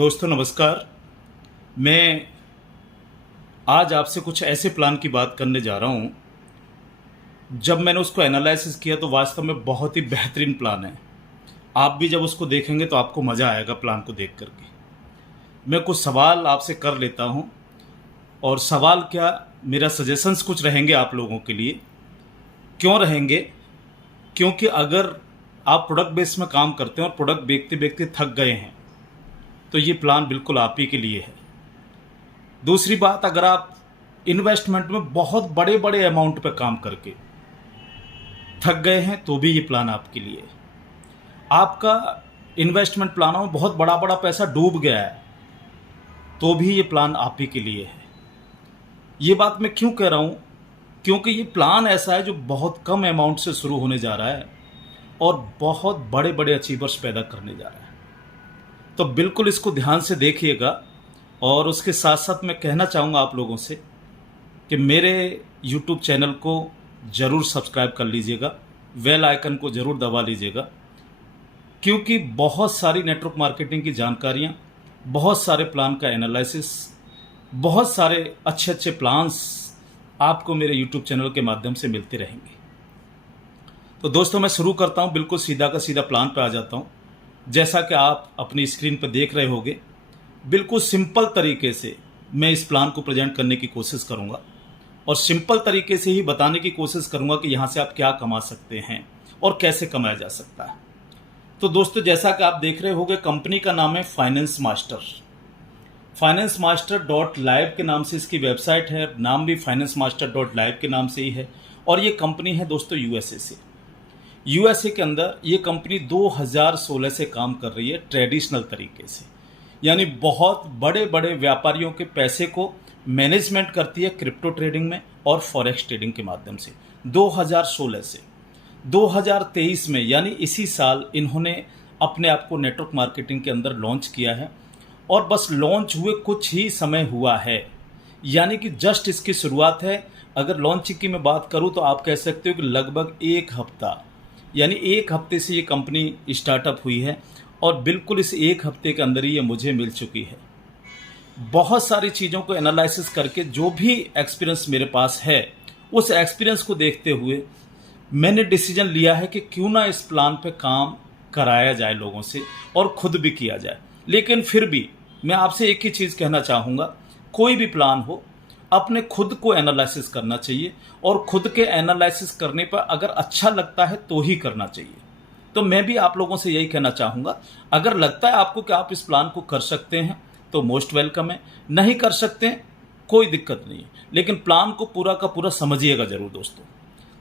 दोस्तों नमस्कार। मैं आज आपसे कुछ ऐसे प्लान की बात करने जा रहा हूँ। जब मैंने उसको एनालिसिस किया तो वास्तव में बहुत ही बेहतरीन प्लान है। आप भी जब उसको देखेंगे तो आपको मज़ा आएगा प्लान को देख करके। मैं कुछ सवाल आपसे कर लेता हूँ, और सवाल क्या, मेरा सजेशंस कुछ रहेंगे आप लोगों के लिए। क्यों रहेंगे? क्योंकि अगर आप प्रोडक्ट बेस में काम करते हैं और प्रोडक्ट बेचते बेचते थक गए हैं तो ये प्लान बिल्कुल आप ही के लिए है। दूसरी बात, अगर आप इन्वेस्टमेंट में बहुत बड़े बड़े अमाउंट पे काम करके थक गए हैं तो भी ये प्लान आपके लिए है। आपका इन्वेस्टमेंट प्लानों में बहुत बड़ा बड़ा पैसा डूब गया है तो भी ये प्लान आप ही के लिए है। ये बात मैं क्यों कह रहा हूँ? क्योंकि ये प्लान ऐसा है जो बहुत कम अमाउंट से शुरू होने जा रहा है और बहुत बड़े बड़े अचीवर्स पैदा करने जा रहा है। तो बिल्कुल इसको ध्यान से देखिएगा। और उसके साथ साथ मैं कहना चाहूँगा आप लोगों से कि मेरे YouTube चैनल को ज़रूर सब्सक्राइब कर लीजिएगा, बेल आइकन को ज़रूर दबा लीजिएगा, क्योंकि बहुत सारी नेटवर्क मार्केटिंग की जानकारियाँ, बहुत सारे प्लान का एनालिसिस, बहुत सारे अच्छे अच्छे प्लान्स आपको मेरे YouTube चैनल के माध्यम से मिलते रहेंगे। तो दोस्तों मैं शुरू करता हूँ, बिल्कुल सीधा का सीधा प्लान पे आ जाता हूँ। जैसा कि आप अपनी स्क्रीन पर देख रहे होंगे, बिल्कुल सिंपल तरीके से मैं इस प्लान को प्रेजेंट करने की कोशिश करूंगा और सिंपल तरीके से ही बताने की कोशिश करूंगा कि यहाँ से आप क्या कमा सकते हैं और कैसे कमाया जा सकता है। तो दोस्तों जैसा कि आप देख रहे होंगे, कंपनी का नाम है फाइनेंस मास्टर। finance-master.live के नाम से इसकी वेबसाइट है। नाम भी finance-master.live के नाम से ही है। और ये कंपनी है दोस्तों यूएसए से। यूएसए के अंदर ये कंपनी 2016 से काम कर रही है ट्रेडिशनल तरीके से, यानी बहुत बड़े बड़े व्यापारियों के पैसे को मैनेजमेंट करती है क्रिप्टो ट्रेडिंग में और फॉरेक्स ट्रेडिंग के माध्यम से। 2016 से 2023 में, यानी इसी साल, इन्होंने अपने आप को नेटवर्क मार्केटिंग के अंदर लॉन्च किया है। और बस लॉन्च हुए कुछ ही समय हुआ है, यानी कि जस्ट इसकी शुरुआत है। अगर लॉन्च की मैं बात करूं तो आप कह सकते हो कि लगभग एक हफ्ता, यानी एक हफ्ते से ये कंपनी स्टार्टअप हुई है और बिल्कुल इस एक हफ्ते के अंदर ही ये मुझे मिल चुकी है। बहुत सारी चीज़ों को एनालिसिस करके जो भी एक्सपीरियंस मेरे पास है, उस एक्सपीरियंस को देखते हुए मैंने डिसीजन लिया है कि क्यों ना इस प्लान पे काम कराया जाए लोगों से और खुद भी किया जाए। लेकिन फिर भी मैं आपसे एक ही चीज़ कहना चाहूँगा, कोई भी प्लान हो अपने खुद को एनालिसिस करना चाहिए और खुद के एनालिसिस करने पर अगर अच्छा लगता है तो ही करना चाहिए। तो मैं भी आप लोगों से यही कहना चाहूँगा, अगर लगता है आपको कि आप इस प्लान को कर सकते हैं तो मोस्ट वेलकम है, नहीं कर सकते हैं कोई दिक्कत नहीं है, लेकिन प्लान को पूरा का पूरा समझिएगा ज़रूर दोस्तों।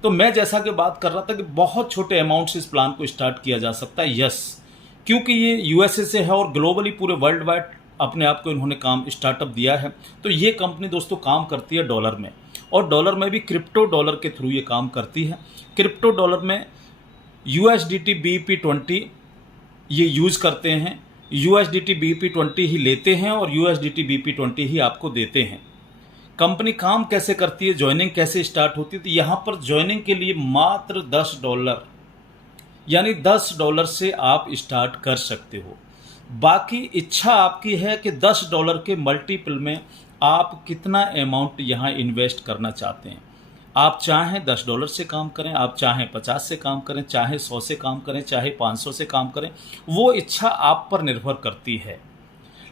तो मैं जैसा कि बात कर रहा था कि बहुत छोटे अमाउंट से इस प्लान को स्टार्ट किया जा सकता है। यस, क्योंकि ये यूएसए से है और ग्लोबली पूरे वर्ल्ड वाइड अपने आप को इन्होंने काम स्टार्टअप दिया है। तो ये कंपनी दोस्तों काम करती है डॉलर में, और डॉलर में भी क्रिप्टो डॉलर के थ्रू ये काम करती है। क्रिप्टो डॉलर में USDT BEP20 ये यूज़ करते हैं। USDT BEP20 ही लेते हैं और USDT BEP20 ही आपको देते हैं। कंपनी काम कैसे करती है, ज्वाइनिंग कैसे स्टार्ट होती है, तो यहाँ पर ज्वाइनिंग के लिए मात्र $10, यानी $10 से आप स्टार्ट कर सकते हो। बाकी इच्छा आपकी है कि $10 के मल्टीपल में आप कितना अमाउंट यहाँ इन्वेस्ट करना चाहते हैं। आप चाहें $10 से काम करें, आप चाहें 50 से काम करें, चाहे 100 से काम करें, चाहे 500 से काम करें, वो इच्छा आप पर निर्भर करती है।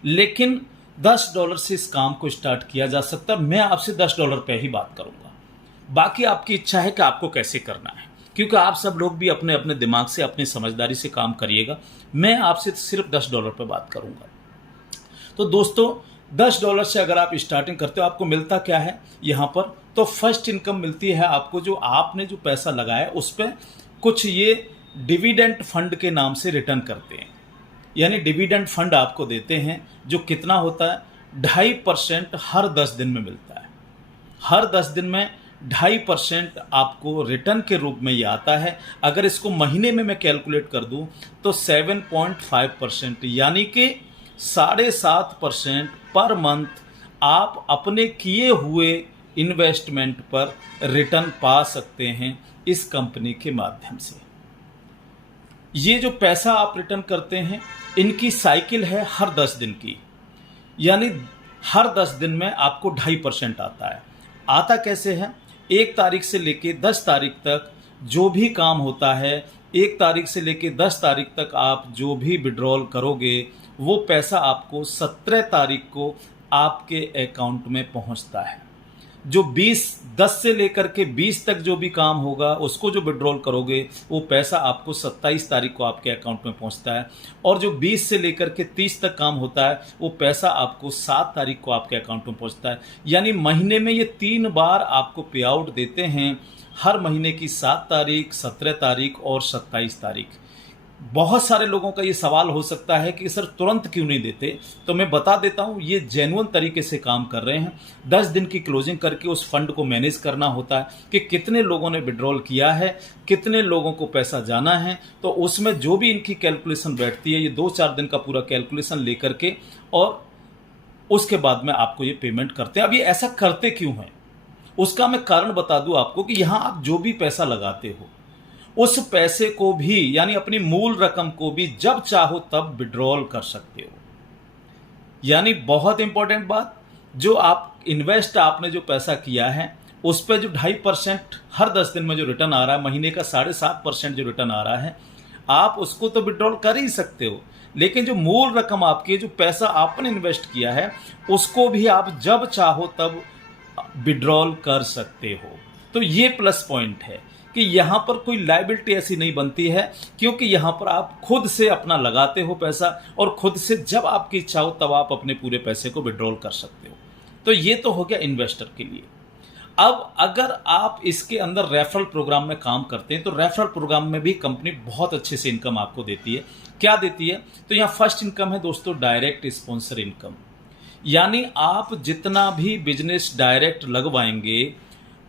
लेकिन $10 से इस काम को स्टार्ट किया जा सकता है। मैं आपसे $10 पे ही बात करूँगा, बाकी आपकी इच्छा है कि आपको कैसे करना है, क्योंकि आप सब लोग भी अपने अपने दिमाग से, अपनी समझदारी से काम करिएगा। मैं आपसे सिर्फ $10 पे बात करूँगा। तो दोस्तों $10 से अगर आप स्टार्टिंग करते हो, आपको मिलता क्या है यहाँ पर? तो फर्स्ट इनकम मिलती है आपको, जो आपने जो पैसा लगाया उस पर कुछ ये डिविडेंड फंड के नाम से रिटर्न करते हैं, यानी डिविडेंड फंड आपको देते हैं, जो कितना होता है 2.5% हर 10 दिन में मिलता है। हर 10 दिन में 2.5% आपको रिटर्न के रूप में ये आता है। अगर इसको महीने में मैं कैलकुलेट कर दूं तो 7.5%, यानी कि 7.5% पर मंथ आप अपने किए हुए इन्वेस्टमेंट पर रिटर्न पा सकते हैं इस कंपनी के माध्यम से। ये जो पैसा आप रिटर्न करते हैं, इनकी साइकिल है हर 10 दिन की, यानी हर 10 दिन में आपको 2.5% आता है। आता कैसे है? 1 तारीख से लेके 10 तारीख तक जो भी काम होता है, 1 तारीख से लेके 10 तारीख तक आप जो भी विड्रॉल करोगे, वो पैसा आपको 17 तारीख को आपके अकाउंट में पहुंचता है। जो 10 से लेकर के 20 तक जो भी काम होगा, उसको जो विड्रॉल करोगे, वो पैसा आपको 27 तारीख को आपके अकाउंट में पहुंचता है। और जो 20 से लेकर के 30 तक काम होता है, वो पैसा आपको 7 तारीख को आपके अकाउंट में पहुंचता है। यानी महीने में ये 3 बार आपको पे आउट देते हैं, हर महीने की 7 तारीख, 17 तारीख और 27 तारीख। बहुत सारे लोगों का ये सवाल हो सकता है कि सर तुरंत क्यों नहीं देते, तो मैं बता देता हूँ, ये जेन्युइन तरीके से काम कर रहे हैं। 10 दिन की क्लोजिंग करके उस फंड को मैनेज करना होता है कि कितने लोगों ने विड्रॉल किया है, कितने लोगों को पैसा जाना है, तो उसमें जो भी इनकी कैलकुलेशन बैठती है, ये 2-4 दिन का पूरा कैलकुलेशन लेकर के और उसके बाद में आपको ये पेमेंट करते हैं। अब ये ऐसा करते क्यों हैं, उसका मैं कारण बता दूं आपको कि यहाँ आप जो भी पैसा लगाते हो, उस पैसे को भी, यानी अपनी मूल रकम को भी जब चाहो तब विड्रॉल कर सकते हो। यानी बहुत इंपॉर्टेंट बात, जो आप इन्वेस्ट आपने जो पैसा किया है, उस पर जो 2.5% हर 10 दिन में जो रिटर्न आ रहा है, महीने का 7.5% जो रिटर्न आ रहा है, आप उसको तो विड्रॉल कर ही सकते हो। लेकिन जो मूल रकम आपकी, जो पैसा आपने इन्वेस्ट किया है, उसको भी आप जब चाहो तब विड्रॉल कर सकते हो। तो ये प्लस पॉइंट है कि यहाँ पर कोई लायबिलिटी ऐसी नहीं बनती है, क्योंकि यहाँ पर आप खुद से अपना लगाते हो पैसा और खुद से जब आपकी इच्छा हो तब आप अपने पूरे पैसे को विड्रॉल कर सकते हो। तो ये तो हो गया इन्वेस्टर के लिए। अब अगर आप इसके अंदर रेफरल प्रोग्राम में काम करते हैं, तो रेफरल प्रोग्राम में भी कंपनी बहुत अच्छे से इनकम आपको देती है। क्या देती है? तो यहाँ फर्स्ट इनकम है दोस्तों, डायरेक्ट स्पॉन्सर इनकम। यानी आप जितना भी बिजनेस डायरेक्ट लगवाएंगे,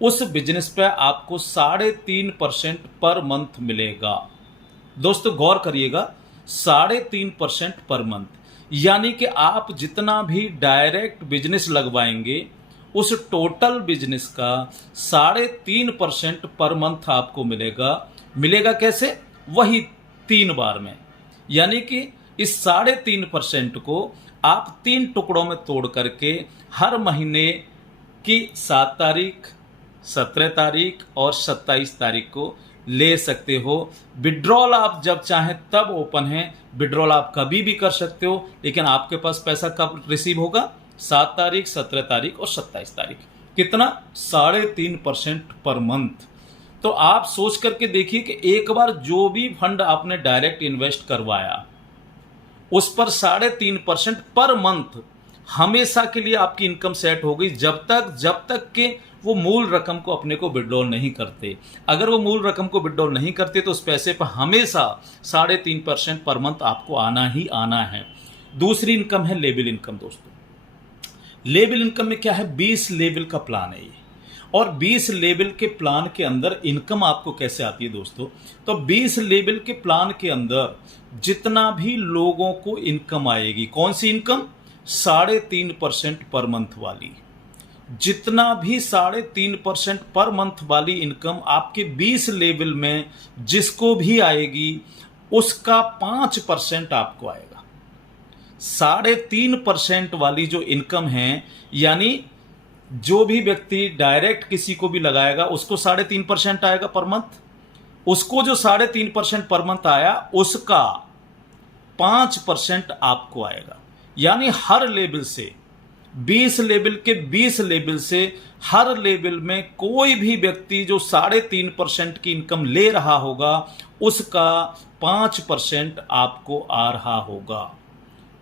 उस बिजनेस पे आपको 3.5% पर मंथ मिलेगा। दोस्तों गौर करिएगा, 3.5% पर मंथ, यानी कि आप जितना भी डायरेक्ट बिजनेस लगवाएंगे, उस टोटल बिजनेस का 3.5% पर मंथ आपको मिलेगा। मिलेगा कैसे? वही 3 बार में। यानी कि इस 3.5% को आप 3 टुकड़ों में तोड़ करके हर महीने की 7 तारीख, 17 तारीख और 27 तारीख को ले सकते हो। विड्रॉल आप जब चाहें तब ओपन है, विड्रॉल आप कभी भी कर सकते हो, लेकिन आपके पास पैसा कब रिसीव होगा? 7 तारीख, 17 तारीख और 27 तारीख। कितना? 3.5% पर मंथ। तो आप सोच करके देखिए कि एक बार जो भी फंड आपने डायरेक्ट इन्वेस्ट करवाया, उस पर 3.5% पर मंथ हमेशा के लिए आपकी इनकम सेट हो गई, जब तक कि वो मूल रकम को अपने को विड्रॉल नहीं करते। अगर वो मूल रकम को विड्रॉल नहीं करते तो उस पैसे पर हमेशा 3.5% पर मंथ आपको आना ही आना है। दूसरी इनकम है लेवल इनकम। दोस्तों लेवल इनकम में क्या है? 20 लेवल का प्लान है ये, और 20 लेवल के प्लान के अंदर इनकम आपको कैसे आती है दोस्तों? तो 20 लेवल के प्लान के अंदर जितना भी लोगों को इनकम आएगी, कौन सी इनकम? 3.5% पर मंथ वाली। जितना भी 3.5% पर मंथ वाली इनकम आपके 20 लेवल में जिसको भी आएगी, उसका 5% आपको आएगा। 3.5% वाली जो इनकम है, यानी जो भी व्यक्ति डायरेक्ट किसी को भी लगाएगा, उसको 3.5% आएगा पर मंथ। उसको जो 3.5% पर मंथ आया, उसका 5% आपको आएगा। यानी हर लेवल से, 20 लेवल के 20 लेवल से हर लेवल में कोई भी व्यक्ति जो 3.5% की इनकम ले रहा होगा, उसका 5% आपको आ रहा होगा।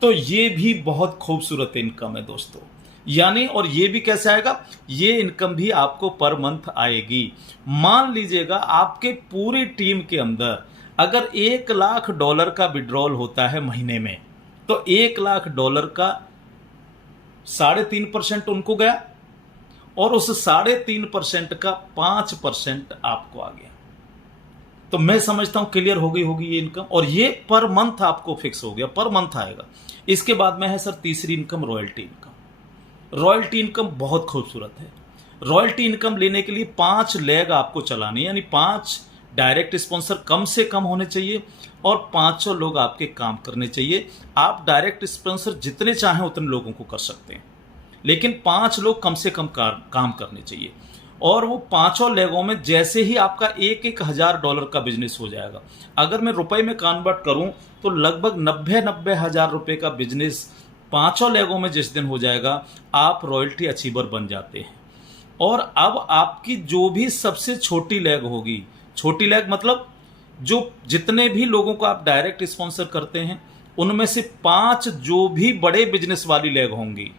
तो ये भी बहुत खूबसूरत इनकम है दोस्तों। यानी, और ये भी कैसे आएगा? ये इनकम भी आपको पर मंथ आएगी। मान लीजिएगा आपके पूरी टीम के अंदर अगर $1 लाख का विड्रॉल होता है महीने में, तो $1 लाख का 3.5% उनको गया, और उस 3.5% का 5% आपको आ गया। तो मैं समझता हूं क्लियर हो गई होगी ये इनकम, और ये पर मंथ आपको फिक्स हो गया, पर मंथ आएगा। इसके बाद में है सर तीसरी income, royalty income. Royalty income बहुत खूबसूरत है। रॉयल्टी इनकम लेने के लिए 5 लेग आपको चलानी है, यानी 5 डायरेक्ट स्पॉन्सर कम से कम होने चाहिए और 500 लोग आपके काम करने चाहिए। आप डायरेक्ट स्पॉन्सर जितने चाहें उतने लोगों को कर सकते हैं, लेकिन 5 लोग कम से कम काम करने चाहिए। और वो पांचों लेगों में जैसे ही आपका एक हजार डॉलर का बिजनेस हो जाएगा, अगर मैं रुपए में कन्वर्ट करूं तो लगभग 90 हजार रुपए का बिजनेस पांचों लेगों में जिस दिन हो जाएगा, आप रॉयल्टी अचीवर बन जाते हैं। और अब आपकी जो भी सबसे छोटी लेग होगी, छोटी लेग मतलब जो जितने भी लोगों को आप डायरेक्ट स्पॉन्सर करते हैं, उनमें से 5 जो भी बड़े बिजनेस वाली लेग होंगी,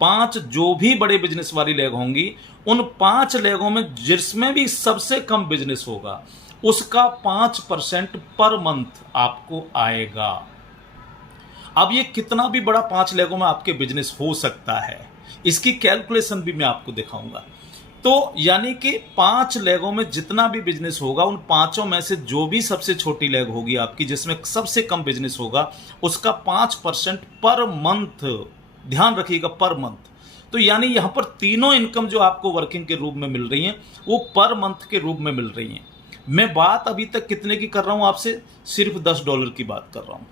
5 जो भी बड़े बिजनेस वाली लेग होंगी, उन 5 लेगों में जिसमें भी सबसे कम बिजनेस होगा उसका 5% पर मंथ आपको आएगा। अब ये कितना भी बड़ा 5 लेगों में आपके बिजनेस हो सकता है, इसकी कैलकुलेशन भी मैं आपको दिखाऊंगा। तो यानी कि 5 लेगों में जितना भी बिजनेस होगा, उन 5 में से जो भी सबसे छोटी लेग होगी आपकी, जिसमें सबसे कम बिजनेस होगा, उसका 5% पर मंथ, ध्यान रखिएगा, पर मंथ। तो यानी यहां पर तीनों इनकम जो आपको वर्किंग के रूप में मिल रही हैं, वो पर मंथ के रूप में मिल रही हैं। मैं बात अभी तक कितने की कर रहा हूं आपसे? सिर्फ $10 की बात कर रहा हूं।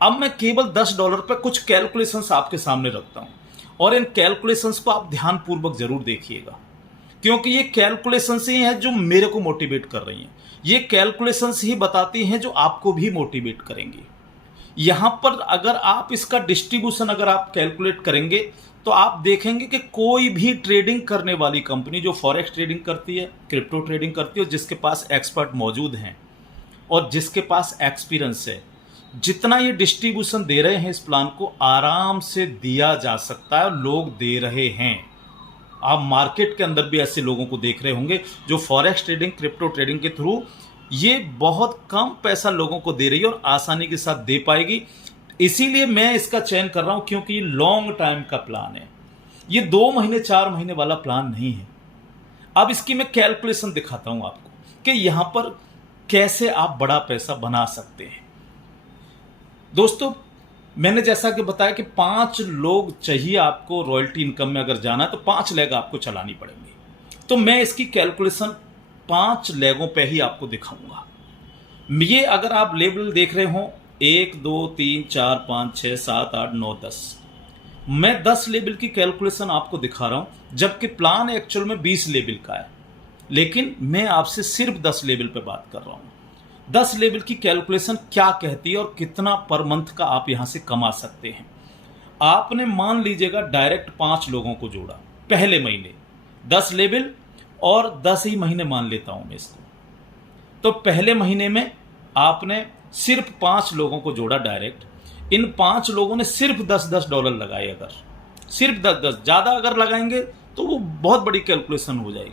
अब मैं केवल $10 पर कुछ कैलकुलेशंस आपके सामने रखता हूं, और इन कैलकुलेशंस को आप ध्यानपूर्वक जरूर देखिएगा, क्योंकि ये कैलकुलेशंस ही हैं जो मेरे को मोटिवेट कर रही हैं। ये कैलकुलेशंस ही बताती हैं जो आपको भी मोटिवेट करेंगी। यहां पर अगर आप इसका डिस्ट्रीब्यूशन अगर आप कैलकुलेट करेंगे तो आप देखेंगे कि कोई भी ट्रेडिंग करने वाली कंपनी जो फॉरेक्स ट्रेडिंग करती है, क्रिप्टो ट्रेडिंग करती है, जिसके पास एक्सपर्ट मौजूद हैं और जिसके पास एक्सपीरियंस है, जितना ये डिस्ट्रीब्यूशन दे रहे हैं इस प्लान को आराम से दिया जा सकता है, लोग दे रहे हैं। आप मार्केट के अंदर भी ऐसे लोगों को देख रहे होंगे जो फॉरेक्स ट्रेडिंग, क्रिप्टो ट्रेडिंग के थ्रू ये बहुत कम पैसा लोगों को दे रही है और आसानी के साथ दे पाएगी। इसीलिए मैं इसका चयन कर रहा हूं, क्योंकि ये लॉन्ग टाइम का प्लान है, ये 2 महीने 4 महीने वाला प्लान नहीं है। अब इसकी मैं कैलकुलेशन दिखाता हूं आपको कि यहां पर कैसे आप बड़ा पैसा बना सकते हैं। दोस्तों, मैंने जैसा कि बताया कि 5 लोग चाहिए आपको रॉयल्टी इनकम में अगर जाना है, तो 5 लेग आपको चलानी पड़ेंगी। तो मैं इसकी कैलकुलेशन 5 लेगों पे ही आपको दिखाऊंगा। ये अगर आप लेवल देख रहे हो 1 2 3 4 5 6 7 8 9 10, मैं 10 लेवल की कैलकुलेशन आपको दिखा रहा हूं, जबकि प्लान एक्चुअल में 20 लेवल का है, लेकिन मैं आपसे सिर्फ 10 लेवल पे बात कर रहा हूं। 10 लेवल की कैलकुलेशन क्या कहती है और कितना पर मंथ का आप यहां से कमा सकते हैं। आपने मान लीजिएगा डायरेक्ट 5 लोगों को जोड़ा पहले महीने, 10 लेवल और 10 ही महीने मान लेता हूं मैं इसको। तो पहले महीने में आपने सिर्फ 5 लोगों को जोड़ा डायरेक्ट, इन 5 लोगों ने सिर्फ $10 लगाए। अगर सिर्फ 10, ज्यादा अगर लगाएंगे तो वो बहुत बड़ी कैलकुलेशन हो जाएगी,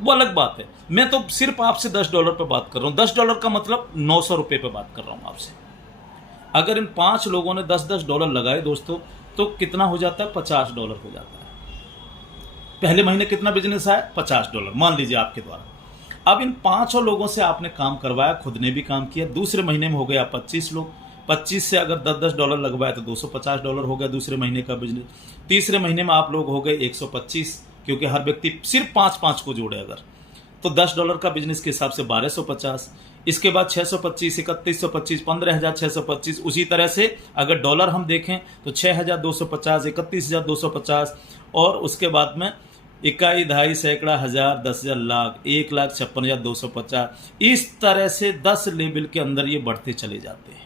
वो अलग बात है। मैं तो सिर्फ आपसे $10 पे बात कर रहा हूं। $10 का मतलब $900 पे बात कर रहा हूं आपसे। अगर इन 5 लोगों ने $10 लगाए दोस्तों, तो कितना हो जाता है? $50 हो जाता है। पहले महीने कितना बिजनेस आया? $50 मान लीजिए आपके द्वारा। अब इन 5 लोगों से आपने काम करवाया, खुद ने भी काम किया। दूसरे महीने में हो गया 25 लोग, 25 से अगर $10 लगवाया तो $250 हो गया दूसरे महीने का बिजनेस। तीसरे महीने में आप लोग हो गए 125, क्योंकि हर व्यक्ति सिर्फ 5-5 को जोड़े अगर, तो $10 का बिजनेस के हिसाब से 1250। इसके बाद 625, 3125, 15,625। उसी तरह से अगर डॉलर हम देखें तो 6,250, 31,250, और उसके बाद में इकाई, दहाई, सैकड़ा, हजार, 10,000, लाख, 1,56,250। इस तरह से 10 लेवल के अंदर ये बढ़ते चले जाते हैं।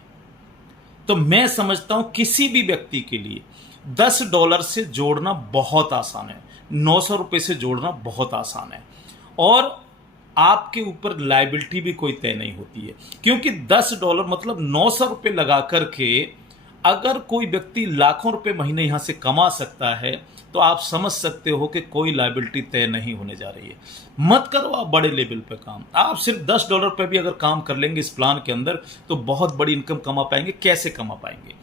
तो मैं समझता हूं किसी भी व्यक्ति के लिए $10 से जोड़ना बहुत आसान है, $900 से जोड़ना बहुत आसान है, और आपके ऊपर लायबिलिटी भी कोई तय नहीं होती है, क्योंकि $10 मतलब $900 लगा करके अगर कोई व्यक्ति लाखों रुपए महीने यहां से कमा सकता है, तो आप समझ सकते हो कि कोई लायबिलिटी तय नहीं होने जा रही है। मत करो आप बड़े लेवल पे काम, आप सिर्फ $10 पे भी अगर काम कर लेंगे इस प्लान के अंदर, तो बहुत बड़ी इनकम कमा पाएंगे। कैसे कमा पाएंगे?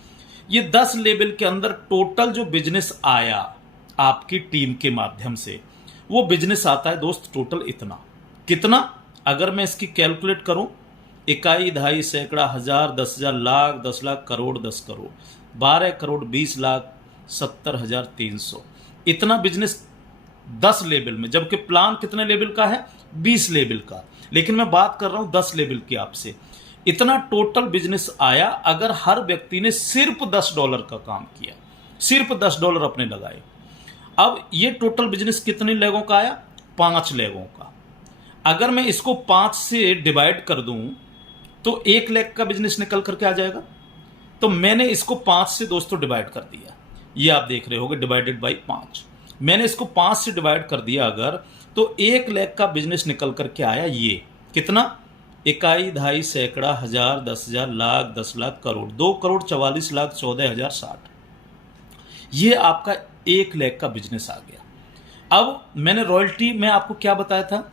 ये 10 लेवल के अंदर टोटल जो बिजनेस आया आपकी टीम के माध्यम से, वो बिजनेस आता है दोस्त टोटल इतना। कितना? अगर मैं इसकी कैलकुलेट करूं, इकाई, दहाई, सैकड़ा, हजार, 10,000, लाख, 10 लाख, करोड़, 10 करोड़, 12 करोड़ 20 लाख, 70,300, इतना बिजनेस 10 लेवल में, जबकि प्लान कितने लेवल का है? 20 लेवल का। लेकिन मैं बात कर रहा हूं 10 लेवल की आपसे। इतना टोटल बिजनेस आया अगर हर व्यक्ति ने सिर्फ $10 का काम किया, सिर्फ $10 अपने लगाए। अब ये टोटल बिजनेस कितने लोगों का आया? 5 लोगों का। अगर मैं इसको 5 से डिवाइड कर दूं तो 1 लाख का बिजनेस निकल करके आ जाएगा। तो मैंने इसको 5 से दोस्तों डिवाइड कर दिया, ये आप देख रहे होगे डिवाइडेड बाई 5। मैंने इसको 5 से डिवाइड कर दिया अगर, तो 1 लाख का बिजनेस निकल करके आया। ये कितना? इकाई, दहाई, सैकड़ा, हजार, 10,000, लाख, 10 लाख, करोड़, 2 करोड़ 44 लाख 14,000 60। ये आपका 1 लाख का बिजनेस आ गया। अब मैंने रॉयल्टी में आपको क्या बताया था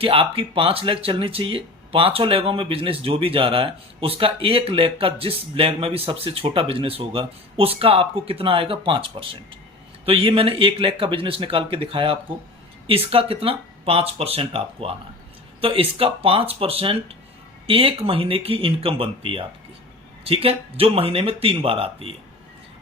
कि आपकी 5 लाख चलनी चाहिए। 5 लाखों में बिजनेस जो भी जा रहा है उसका 1 लाख का, जिस लाख में भी सबसे छोटा बिजनेस होगा उसका आपको कितना आएगा? 5%। तो ये मैंने 1 लाख का बिजनेस निकाल के दिखाया आपको। इसका कितना? 5% आपको आना है। तो इसका 5% 1 महीने की इनकम बनती है आपकी, ठीक है, जो महीने में 3 बार आती है।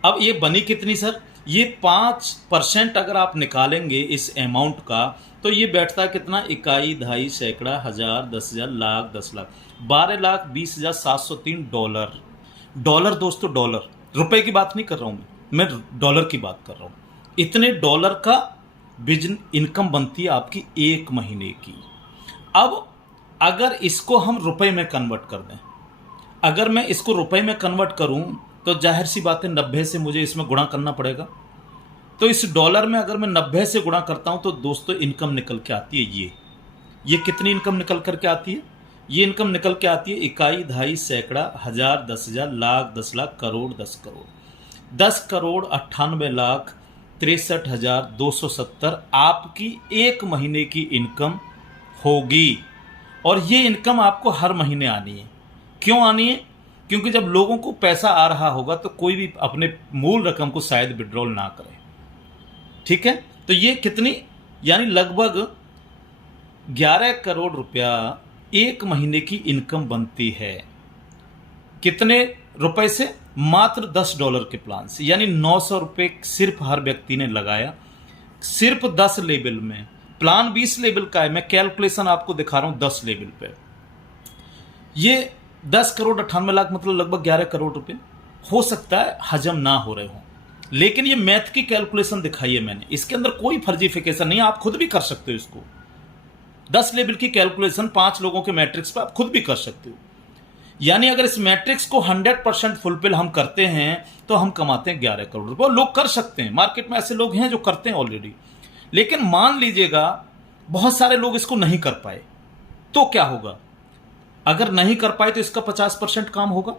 अब ये बनी कितनी सर? ये 5% अगर आप निकालेंगे इस अमाउंट का तो ये बैठता है कितना? इकाई, दहाई, सैकड़ा, हजार, 10,000, लाख, 10 लाख, 12,20,703 डॉलर। डॉलर दोस्तों, डॉलर, रुपए की बात नहीं कर रहा हूं मैं डॉलर की बात कर रहा हूं। इतने डॉलर का बिजनेस इनकम बनती है आपकी 1 महीने की। अब अगर इसको हम रुपए में कन्वर्ट कर दें, अगर मैं इसको रुपए में कन्वर्ट करूं तो जाहिर सी बात है 90 से मुझे इसमें गुणा करना पड़ेगा। तो इस डॉलर में अगर मैं 90 से गुणा करता हूं तो दोस्तों इनकम निकल के आती है ये कितनी इनकम निकल करके आती है? ये इनकम निकल के आती है इकाई, दहाई, सैकड़ा, हजार, 10,000, लाख, 10 लाख, करोड़, 10 करोड़, 10 करोड़ 98 लाख 63,270 आपकी 1 महीने की इनकम होगी। और ये इनकम आपको हर महीने आनी है। क्यों आनी है? क्योंकि जब लोगों को पैसा आ रहा होगा तो कोई भी अपने मूल रकम को शायद विड्रॉल ना करे, ठीक है। तो ये कितनी, यानी लगभग 11 करोड़ रुपया 1 महीने की इनकम बनती है। कितने रुपए से? मात्र $10 के प्लान से, यानी 900 रुपये सिर्फ हर व्यक्ति ने लगाया, सिर्फ 10 लेवल में। प्लान 20 लेवल का है, मैं कैलकुलेशन आपको दिखा रहा हूं 10 लेवल पे। ये 10 करोड़ 98 लाख मतलब लगभग 11 करोड़ रुपए। हो सकता है हजम ना हो रहे हो, लेकिन ये मैथ की कैलकुलेशन दिखाई है मैंने, इसके अंदर कोई फर्जीफिकेशन नहीं है, आप खुद भी कर सकते हो इसको। 10 लेवल की कैलकुलेशन 5 लोगों के मैट्रिक्स पर आप खुद भी कर सकते हो। यानी अगर इस मैट्रिक्स को 100% फुलफिल हम करते हैं तो हम कमाते हैं 11 करोड़ रुपए। और लोग कर सकते हैं, मार्केट में ऐसे लोग हैं जो करते हैं ऑलरेडी। लेकिन मान लीजिएगा बहुत सारे लोग इसको नहीं कर पाए तो क्या होगा? अगर नहीं कर पाए तो इसका 50% काम होगा।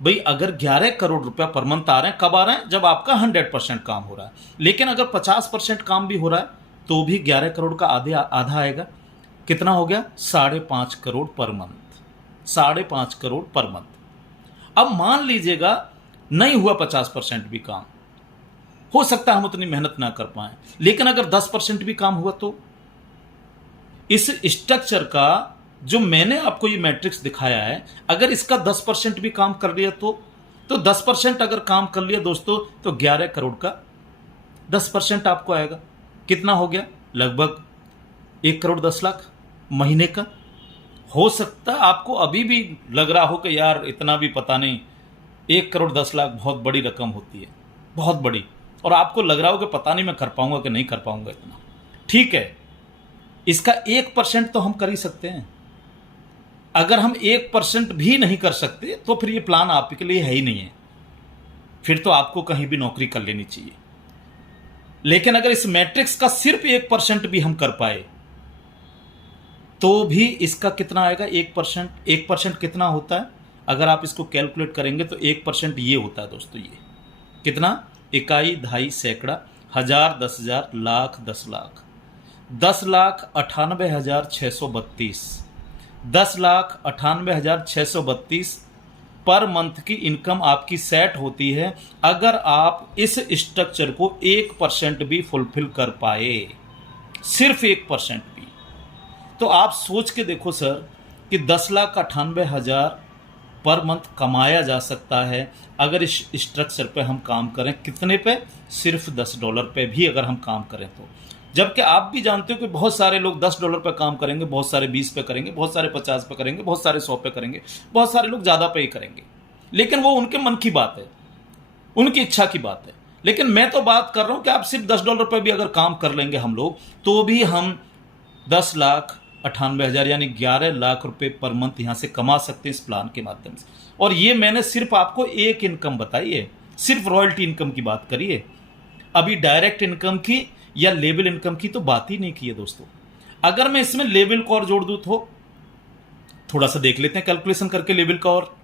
भाई अगर 11 करोड़ रुपया पर मंथ आ रहे हैं, कब आ रहे हैं? जब आपका 100% काम हो रहा है। लेकिन अगर 50% काम भी हो रहा है तो भी 11 करोड़ का आधा आएगा। कितना हो गया? 5.5 crore per month, 5.5 crore per month. अब मान लीजिएगा नहीं हुआ 50% भी काम, हो सकता है हम उतनी मेहनत ना कर पाए, लेकिन अगर 10% भी काम हुआ तो इस स्ट्रक्चर का जो मैंने आपको ये मैट्रिक्स दिखाया है, अगर इसका 10% भी काम कर लिया तो 10% अगर काम कर लिया दोस्तों तो 11 करोड़ का 10% आपको आएगा। कितना हो गया? लगभग 1 करोड़ 10 लाख महीने का। हो सकता है आपको अभी भी लग रहा हो कि यार इतना भी पता नहीं, 1 करोड़ 10 लाख बहुत बड़ी रकम होती है, बहुत बड़ी, और आपको लग रहा हो कि पता नहीं मैं कर पाऊंगा कि नहीं कर पाऊंगा इतना। ठीक है, इसका 1% तो हम कर ही सकते हैं। अगर हम 1% भी नहीं कर सकते तो फिर ये प्लान आपके लिए है ही नहीं है, फिर तो आपको कहीं भी नौकरी कर लेनी चाहिए। लेकिन अगर इस मैट्रिक्स का सिर्फ 1% भी हम कर पाए तो भी इसका कितना आएगा? 1%। 1% कितना होता है? अगर आप इसको कैलकुलेट करेंगे तो 1% ये होता है दोस्तों, ये कितना? इकाई, दहाई, सैकड़ा, हजार, 10,000, लाख, 10 लाख, 10,98,632, 10,98,632 पर मंथ की इनकम आपकी सेट होती है अगर आप इस स्ट्रक्चर को 1% भी फुलफिल कर पाए, सिर्फ 1% भी। तो आप सोच के देखो सर कि 10,98,000 पर मंथ कमाया जा सकता है अगर इस स्ट्रक्चर पे हम काम करें। कितने पे? सिर्फ $10 पे भी अगर हम काम करें तो जबकि आप भी जानते हो कि बहुत सारे लोग $10 पे काम करेंगे, बहुत सारे 20 पे करेंगे, बहुत सारे 50 पे करेंगे, बहुत सारे 100 पे करेंगे, बहुत सारे लोग ज़्यादा पे ही करेंगे। लेकिन वो उनके मन की बात है, उनकी इच्छा की बात है। लेकिन मैं तो बात कर रहा हूं कि आप सिर्फ $10 पे भी अगर काम कर लेंगे हम लोग, तो भी हम 10,98,000 यानी 11 लाख रुपए पर मंथ यहां से कमा सकते हैं इस प्लान के माध्यम से। और ये मैंने सिर्फ आपको एक इनकम बताई है, सिर्फ रॉयल्टी इनकम की बात करी है। अभी डायरेक्ट इनकम की या लेबल इनकम की तो बात ही नहीं की है दोस्तों। अगर मैं इसमें लेबल को और जोड़ दूं तो थोड़ा सा देख लेते हैं कैलकुलेशन करके लेबल का। और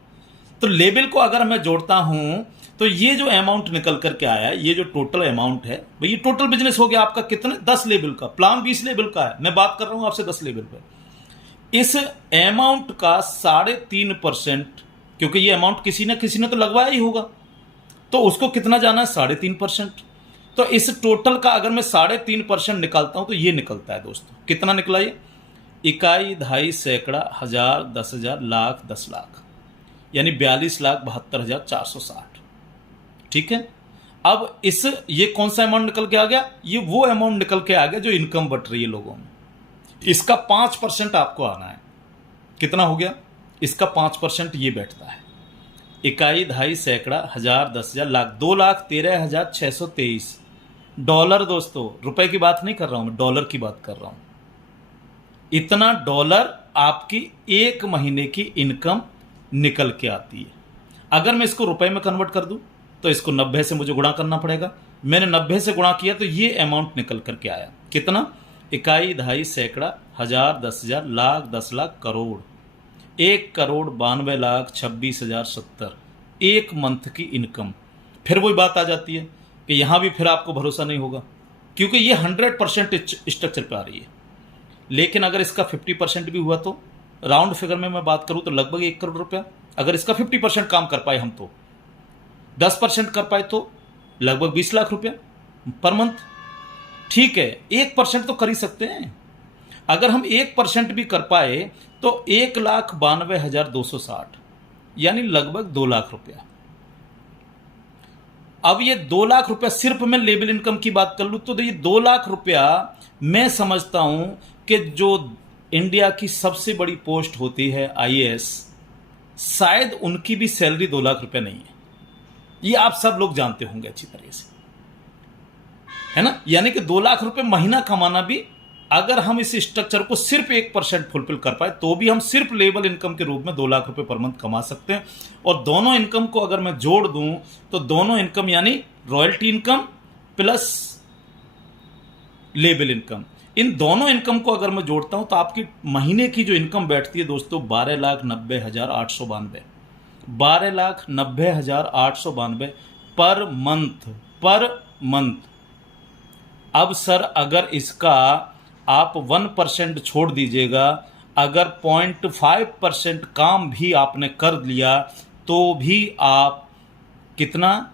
तो लेबल को अगर मैं जोड़ता हूं तो ये जो अमाउंट निकल करके आया, ये जो टोटल अमाउंट है भाई, ये टोटल बिजनेस हो गया आपका कितने, 10 लेबल का। प्लान 20 लेबल का है, मैं बात कर रहा हूं आपसे 10 लेबल पे। इस अमाउंट का 3.5%, क्योंकि ये अमाउंट किसी ने तो लगवाया ही होगा, तो उसको कितना जाना है, 3.5%। तो इस टोटल का अगर मैं 3.5% निकालता हूं तो ये निकलता है दोस्तों, कितना निकला ये, इकाई, दहाई, सैकड़ा, हजार, 10,000, लाख, 10 लाख, यानी 42,72,460। ठीक है। अब ये कौन सा अमाउंट निकल के आ गया, ये वो अमाउंट निकल के आ गया जो इनकम बट रही है लोगों में। इसका 5% आपको आना है। कितना हो गया, इसका 5% ये बैठता है। इकाई, दहाई, सैकड़ा, हजार, 10,000, लाख, 2,13,623 डॉलर दोस्तों, रुपए की बात नहीं कर रहा हूं मैं, डॉलर की बात कर रहा हूं। इतना डॉलर आपकी एक महीने की इनकम निकल के आती है। अगर मैं इसको रुपए में कन्वर्ट कर दूं तो इसको 90 से मुझे गुणा करना पड़ेगा। मैंने 90 से गुणा किया तो ये अमाउंट निकल करके आया, कितना, इकाई, दहाई, सैकड़ा, हजार, 10,000, लाख, 10 लाख, करोड़, 1,92,26,070 एक मंथ की इनकम। फिर वही बात आ जाती है कि यहां भी फिर आपको भरोसा नहीं होगा, क्योंकि ये 100% स्ट्रक्चर पे आ रही है। लेकिन अगर इसका 50% भी हुआ तो राउंड फिगर में मैं बात करूं तो लगभग 1 करोड़ रुपया। अगर इसका 50% काम कर पाए हम, तो 10% कर पाए तो लगभग 20 लाख रुपया पर मंथ। ठीक है, 1% तो कर ही सकते हैं। अगर हम 1% भी कर पाए तो 1,92,260 यानी लगभग 2 लाख रुपया। अब ये 2 लाख रुपया सिर्फ मैं लेबल इनकम की बात कर लूं तो ये 2 लाख रुपया मैं समझता हूं कि जो इंडिया की सबसे बड़ी पोस्ट होती है IAS, शायद उनकी भी सैलरी 2 लाख रुपया नहीं है। ये आप सब लोग जानते होंगे अच्छी तरह से, है ना। यानी कि 2 लाख रुपए महीना कमाना भी, अगर हम इस स्ट्रक्चर को सिर्फ 1% फुलफिल कर पाए तो भी हम सिर्फ लेबल इनकम के रूप में 2 लाख रुपए पर मंथ कमा सकते हैं। और दोनों इनकम को अगर मैं जोड़ दूं तो दोनों इनकम यानी royalty income plus label income, इन दोनों इनकम को अगर मैं जोड़ता हूं तो आपकी महीने की जो इनकम बैठती है दोस्तों 12,90,892, 12,90,892 पर मंथ। अब सर अगर इसका आप 1% छोड़ दीजिएगा, अगर 0.5% काम भी आपने कर लिया तो भी आप कितना,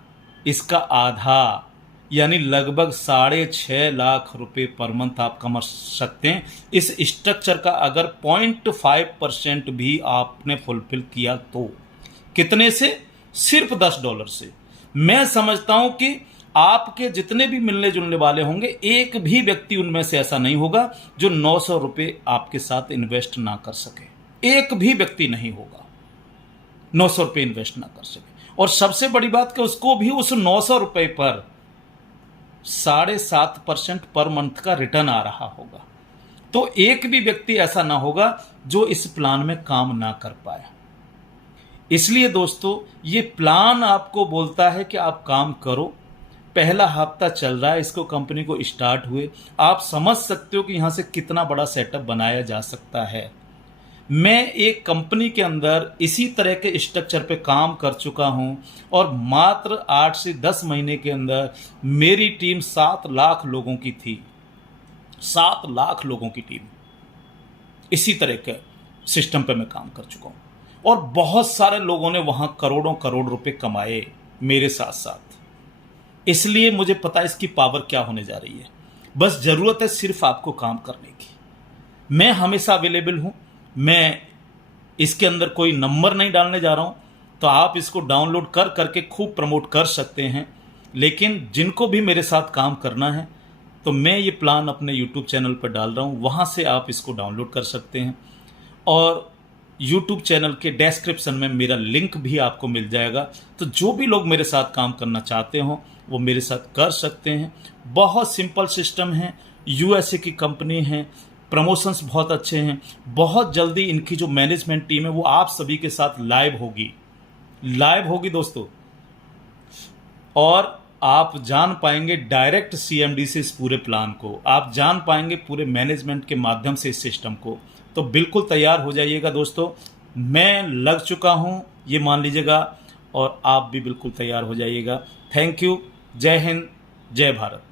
इसका आधा यानी लगभग 6.5 लाख रुपए पर मंथ आप कमा सकते हैं इस स्ट्रक्चर का, अगर 0.5% भी आपने फुलफिल किया तो। कितने से, सिर्फ $10 से। मैं समझता हूं कि आपके जितने भी मिलने जुलने वाले होंगे, एक भी व्यक्ति उनमें से ऐसा नहीं होगा जो 900 रुपए आपके साथ इन्वेस्ट ना कर सके। एक भी व्यक्ति नहीं होगा 900 रुपए इन्वेस्ट ना कर सके। और सबसे बड़ी बात कि उसको भी उस 900 रुपए पर 7.5% पर मंथ का रिटर्न आ रहा होगा। तो एक भी व्यक्ति ऐसा ना होगा जो इस प्लान में काम ना कर पाए। इसलिए दोस्तों ये प्लान आपको बोलता है कि आप काम करो। पहला हफ्ता चल रहा है इसको, कंपनी को स्टार्ट हुए, आप समझ सकते हो कि यहां से कितना बड़ा सेटअप बनाया जा सकता है। मैं एक कंपनी के अंदर इसी तरह के स्ट्रक्चर पे काम कर चुका हूं और मात्र 8 से 10 महीने के अंदर मेरी टीम 7 लाख लोगों की थी। 7 लाख लोगों की टीम, इसी तरह के सिस्टम पे मैं काम कर चुका हूं और बहुत सारे लोगों ने वहां करोड़ों करोड़ रुपए कमाए मेरे साथ साथ। इसलिए मुझे पता है इसकी पावर क्या होने जा रही है। बस जरूरत है सिर्फ आपको काम करने की। मैं हमेशा अवेलेबल हूं। मैं इसके अंदर कोई नंबर नहीं डालने जा रहा हूं, तो आप इसको डाउनलोड करके खूब प्रमोट कर सकते हैं। लेकिन जिनको भी मेरे साथ काम करना है तो मैं ये प्लान अपने यूट्यूब चैनल पर डाल रहा हूँ, वहाँ से आप इसको डाउनलोड कर सकते हैं। और यूट्यूब चैनल के डिस्क्रिप्शन में मेरा लिंक भी आपको मिल जाएगा। तो जो भी लोग मेरे साथ काम करना चाहते हो वो मेरे साथ कर सकते हैं। बहुत सिंपल सिस्टम है, यूएसए की कंपनी है, प्रमोशंस बहुत अच्छे हैं। बहुत जल्दी इनकी जो मैनेजमेंट टीम है वो आप सभी के साथ लाइव होगी दोस्तों। और आप जान पाएंगे डायरेक्ट सीएमडी से इस पूरे प्लान को, आप जान पाएंगे पूरे मैनेजमेंट के माध्यम से इस सिस्टम को। तो बिल्कुल तैयार हो जाइएगा दोस्तों, मैं लग चुका हूं ये मान लीजिएगा, और आप भी बिल्कुल तैयार हो जाइएगा। Thank you. जय हिंद, जय भारत।